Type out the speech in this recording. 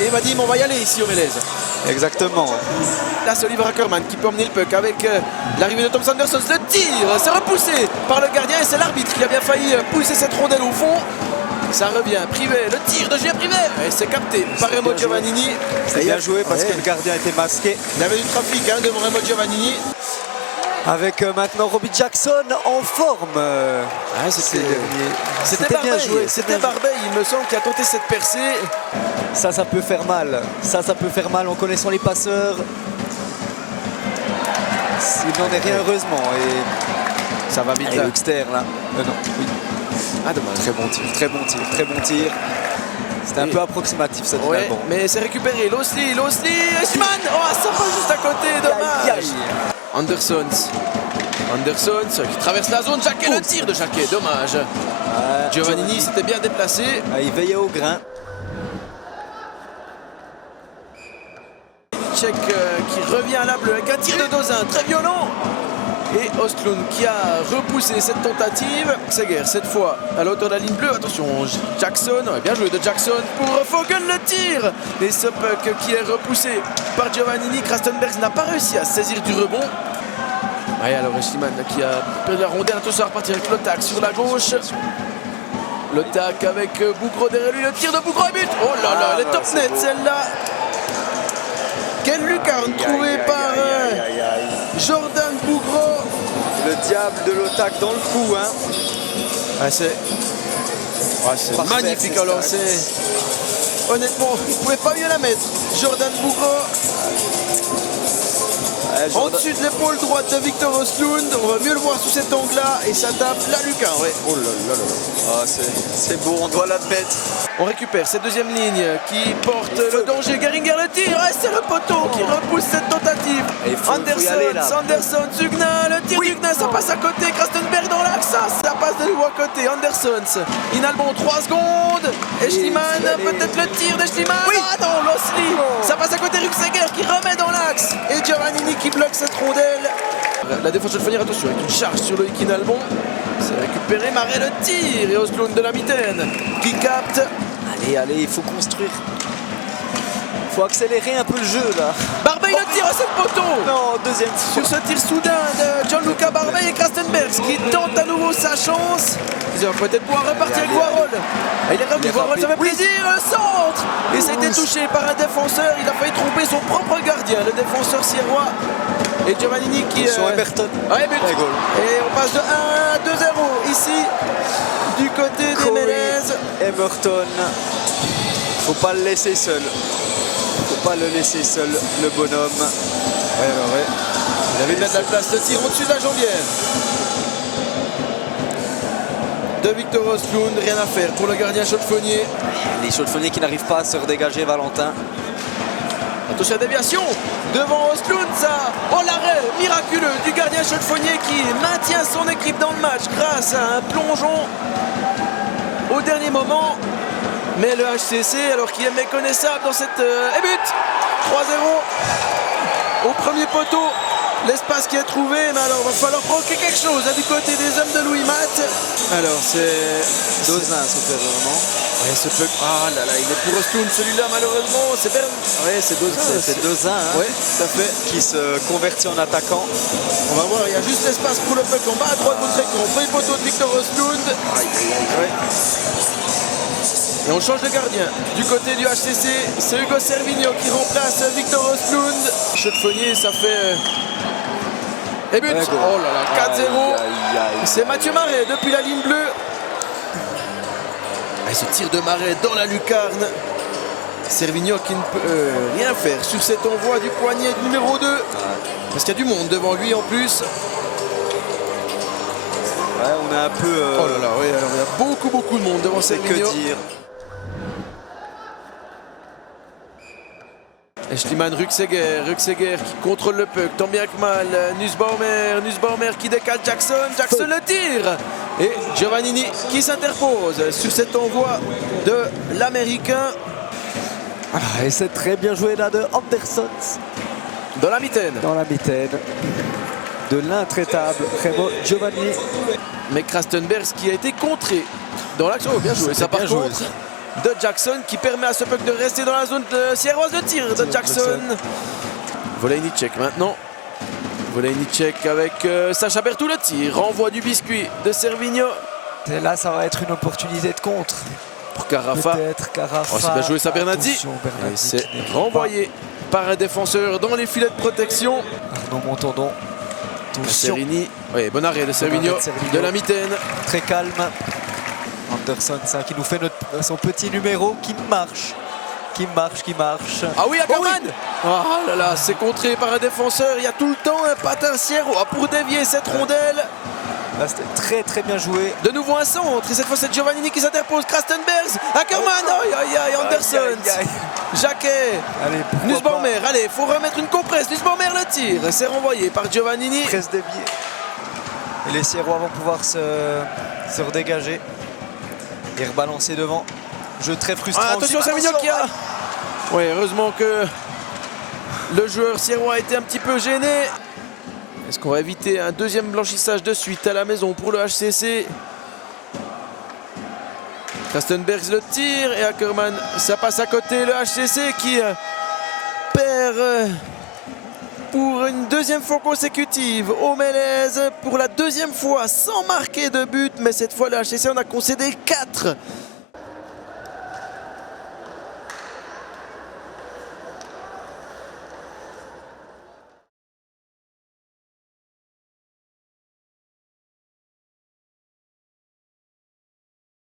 et Vadim, on va y aller ici au Mélèze. Exactement. Là, c'est Oliver Ackerman qui peut emmener le puck avec l'arrivée de Tom Sanderson. Le tir, c'est repoussé par le gardien et c'est l'arbitre qui a bien failli pousser cette rondelle au fond. Ça revient, Privé, le tir de Julien Privé et c'est capté par Remo Giovannini. C'est bien joué parce que le gardien était masqué. Il y avait du trafic devant Remo Giovannini. Avec maintenant Robbie Jackson en forme. C'était bien joué. C'était Barbet, il me semble, qui a tenté cette percée. Ça peut faire mal. Ça peut faire mal en connaissant les passeurs. Il n'en est rien, heureusement. Et ça va vite et là. Huxter, là. Non, oui. Ah, dommage. Très bon tir, très bon tir, très bon tir. C'était un peu approximatif cette ouais, mais c'est récupéré. Losli, Eschliman. Oh, ça passe juste à côté, dommage. Andersons qui traverse la zone. Jacquet, le tir de Jacquet, dommage. Giovannini s'était bien déplacé. Il veillait au grain. Tchèque qui revient à la bleue avec un tir de Dozin très violent. Et Ostlund qui a repoussé cette tentative. Seger cette fois à la hauteur de la ligne bleue. Attention, Jackson, bien joué de Jackson pour Fogel le tir. Et ce puck qui est repoussé par Giovannini. Krastenberg n'a pas réussi à saisir du rebond. Ouais, alors Eschliman qui a perdu la rondelle. Attention à repartir avec Lotak sur la gauche. Lotak avec Bougro derrière lui. Le tir de Bougro et but. Oh là là, elle est top net celle-là. Quelle lucarne trouvée par Jordan Bougro. Le diable de Lotak dans le coup. Hein. Ah, c'est magnifique à lancer. Honnêtement, vous ne pouvez pas mieux la mettre. Jordan Bougro. Au-dessus de l'épaule droite de Victor Ostlund. On va mieux le voir sous cet angle-là. Et ça tape la lucarne. Ouais. Oh là là là. Ah, c'est beau, on doit l'admettre. On récupère cette deuxième ligne qui porte le danger. Geringer le tir, c'est le poteau qui repousse cette tentative. Anderson, Zugna, le tir Zugna, ça passe à côté. Krastenberg dans l'axe, ça passe de nouveau à côté. Andersons, Inalbon, 3 secondes. Eschliman, peut-être le tir d'Eschliman. Oui. Ah non, Losli, ça passe à côté. Ruxeger qui remet dans l'axe. Et Giovannini qui bloque cette rondelle. La défense de Fournier, attention, avec une charge sur le Inalbon. C'est récupéré, Marais le tir et Ostlund de la mitaine qui capte. Allez, il faut construire. Il faut accélérer un peu le jeu là. Barbet le tire à ce poteau. Non, deuxième fois. Sur ce tir soudain de Gianluca Barbet et Krastenberg qui tente à nouveau sa chance. Ils vont peut-être pouvoir repartir avec Voirol. Il est revenu, Voirol, ça fait plaisir, le centre. Et ça a été touché par un défenseur. Il a failli tromper son propre gardien, le défenseur sierrois. Et Giovannini qui... Sur Emerton. Ouais, but. Et on passe de 1 à 2-0 ici du côté des Mélèzes. Emerton. Faut pas le laisser seul. Faut pas le laisser seul, le bonhomme. Ouais. Il avait bien de la place de tir au-dessus de la jambière. De Victor Ostlund, rien à faire pour le gardien Chaudefonnier. Les Chaudefonniers qui n'arrivent pas à se redégager, Valentin. Attention à la déviation devant Ostlund, ça. Oh, l'arrêt miraculeux du gardien Chaudefonnier qui maintient son équipe dans le match grâce à un plongeon au dernier moment. Mais le HCC, alors qu'il est méconnaissable dans cette... Et but 3-0 au premier poteau. L'espace qui est trouvé, mais alors il va falloir provoquer quelque chose du côté des hommes de Louis Matt. Alors c'est... Dozin, ça fait vraiment. Ouais, ce peut... Ah là là, il est pour Ostlund celui-là malheureusement. C'est Bern. Ouais, c'est Dozin. C'est Dozin, hein, ouais, tout à fait. Qui se convertit en attaquant. On va voir, il y a juste l'espace pour le puck en bas à droite de votre écran. Premier poteau de Victor Ostlund. Ouais. Et on change de gardien. Du côté du HCC, c'est Hugo Cervigno qui remplace Victor Ostlund. Chaudefonnier, ça fait... Et but. Oh là là, 4-0. C'est Mathieu Marais depuis la ligne bleue. Et ce tir de Marais dans la lucarne. Cervigno qui ne peut rien faire sur cet envoi du poignet numéro 2. Parce qu'il y a du monde devant lui en plus. Ouais, on est un peu... Oh là là, oui, alors il y a beaucoup de monde devant Cervigno. Que dire. Eschliman, Ruxeger qui contrôle le puck, tant bien que mal. Nussbaumer qui décale Jackson le tire. Et Giovannini qui s'interpose sur cet envoi de l'Américain. Et c'est très bien joué là de Andersons. Dans la mitaine. De l'intraitable Remo Giovannini. Mais Krastenberg qui a été contré dans l'action. Oh, bien joué, ça par contre. de Jackson qui permet à ce puck de rester dans la zone sierroise de tir de Jackson. Volejnicek maintenant. Volejnicek avec Sacha Bertou le tir. Renvoi du biscuit de Cervigno. Et là, ça va être une opportunité de contre. Pour Carafa. Peut-être Carafa. Oh, c'est bien joué ça, Bernardi. Attention, Bernardi Et c'est qui n'est renvoyé par un défenseur dans les filets de protection. pas. Arnaud Montandon. Attention. Serini. Oui, bon arrêt de Cervigno. arrêt de Cervigno. De la mitaine. Très calme. Anderson, ça qui nous fait son petit numéro qui marche. Qui marche. Ah oui, Ackermann. Oh là là, c'est contré par un défenseur. Il y a tout le temps un patin sierrois pour dévier cette rondelle. Là, c'était très bien joué. De nouveau un centre. Et cette fois, c'est Giovannini qui s'interpose. Krastenbergs. Ackermann. Aïe, Anderson. Aïe. Jacquet. Allez, pourquoi Nussbaumer. Allez, il faut remettre une compresse. Nussbaumer le tire. C'est renvoyé par Giovannini. pas presse déviée. Et les Sierrois vont pouvoir se redégager et rebalancer devant. Jeu très frustrant. Ah, attention, Cervigno qui a. Oui, heureusement que le joueur sierrois a été un petit peu gêné. Est-ce qu'on va éviter un deuxième blanchissage de suite à la maison pour le HCC? Krastenbergs le tire et Ackermann, ça passe à côté. Le HCC qui perd pour une deuxième fois consécutive au Mélèze, pour la deuxième fois sans marquer de but. Mais cette fois, le HCC en a concédé 4.